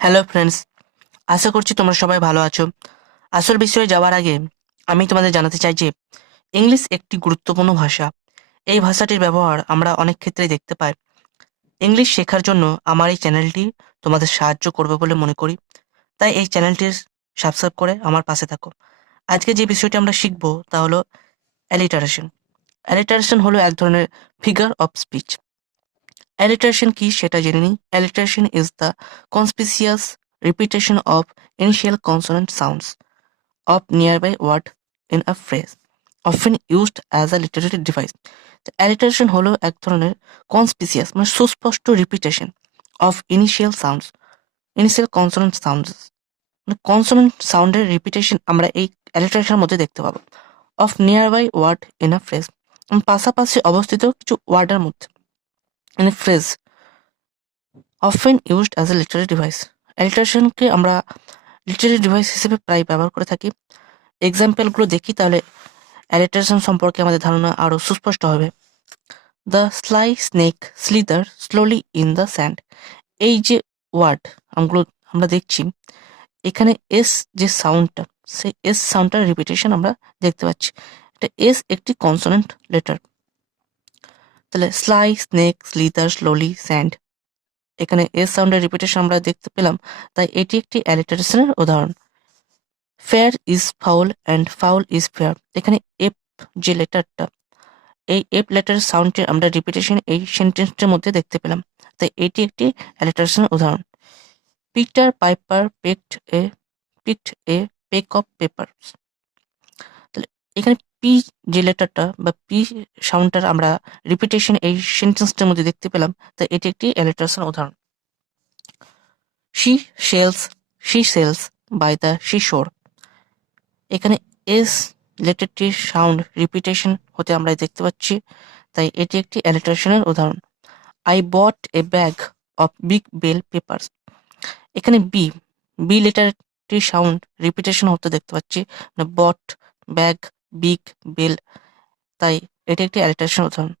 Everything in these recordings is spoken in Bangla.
হ্যালো ফ্রেন্ডস, আশা করছি তোমরা সবাই ভালো আছো। আসল বিষয়ে যাওয়ার আগে আমি তোমাদের জানাতে চাই যে ইংলিশ একটি গুরুত্বপূর্ণ ভাষা। এই ভাষাটির ব্যবহার আমরা অনেক ক্ষেত্রেই দেখতে পাই। ইংলিশ শেখার জন্য আমার এই চ্যানেলটি তোমাদের সাহায্য করবে বলে মনে করি। তাই এই চ্যানেলটির সাবস্ক্রাইব করে আমার পাশে থাকো। আজকে যে বিষয়টি আমরা শিখব তা হলো অ্যালিটারেশন। অ্যালিটারেশন হলো এক ধরনের ফিগার অফ স্পিচ। Alliteration কি সেটা জেনে নিই। Alliteration is the conspicuous repetition of initial consonant sounds of nearby word in a phrase, often used as a literary device. তো alliteration হলো এক ধরনের conspicuous মানে সুস্পষ্ট repetition of initial consonant sounds, মানে কনসোনেন্ট সাউন্ডের রিপিটেশন আমরা এই alliterationের মধ্যে দেখতে পাবো। Of nearby word in a phrase, পাশাপাশি অবস্থিত কিছু ওয়ার্ডের মধ্যে in a phrase, often used as a literary device. অ্যালিটারেশনকে আমরা লিটারি ডিভাইস হিসেবে প্রায় ব্যবহার করে থাকি। এক্সাম্পলগুলো দেখি, তাহলে অ্যালিটারেশন সম্পর্কে আমাদের ধারণা আরও সুস্পষ্ট হবে। The sly snake slither slowly in the sand. এই যে ওয়ার্ড আমরা দেখছি, এখানে এস যে সাউন্ডটা, সেই এস সাউন্ডটার রিপিটেশন আমরা দেখতে পাচ্ছি। এটা এস একটি কনসোনেন্ট লেটার। তাহলে sly snake slither slowly sand, এখানে এস সাউন্ডের রিপিটেশন আমরা দেখতে পেলাম, তাই এটি একটি অ্যালিটারেশনের উদাহরণ। Fair is foul and foul is fair, এখানে এফ যে লেটারটা, এই এফ লেটার সাউন্ডটি আমরা রিপিটেশন এই সেন্টেন্সটির মধ্যে দেখতে পেলাম, তাই এটি একটি অ্যালিটারেশনের উদাহরণ। Peter piper picked A pack of papers. তাহলে এখানে পি যে লেটারটা বা পি সাউন্ডটার আমরা রিপিটেশন এই সেন্টেন্সটার মধ্যে দেখতে পেলাম, তাই এটি একটি অ্যালিটারেশনের উদাহরণ। She sails by the seashore, এখানে এস লেটারটির সাউন্ড রিপিটেশন হতে আমরা দেখতে পাচ্ছি, তাই এটি একটি অ্যালিটারেশনের উদাহরণ। I bought a bag of big bell peppers, এখানে বি লেটারটির সাউন্ড রিপিটেশন হতে দেখতে পাচ্ছি, বট, ব্যাগ, বিগ, বেল, তাই এটি একটি অ্যালিটারেশন উদাহরণ।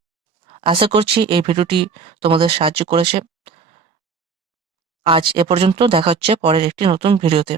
আশা করছি এই ভিডিওটি তোমাদের সাহায্য করেছে। আজ এ পর্যন্ত, দেখা হচ্ছে পরের একটি নতুন ভিডিওতে।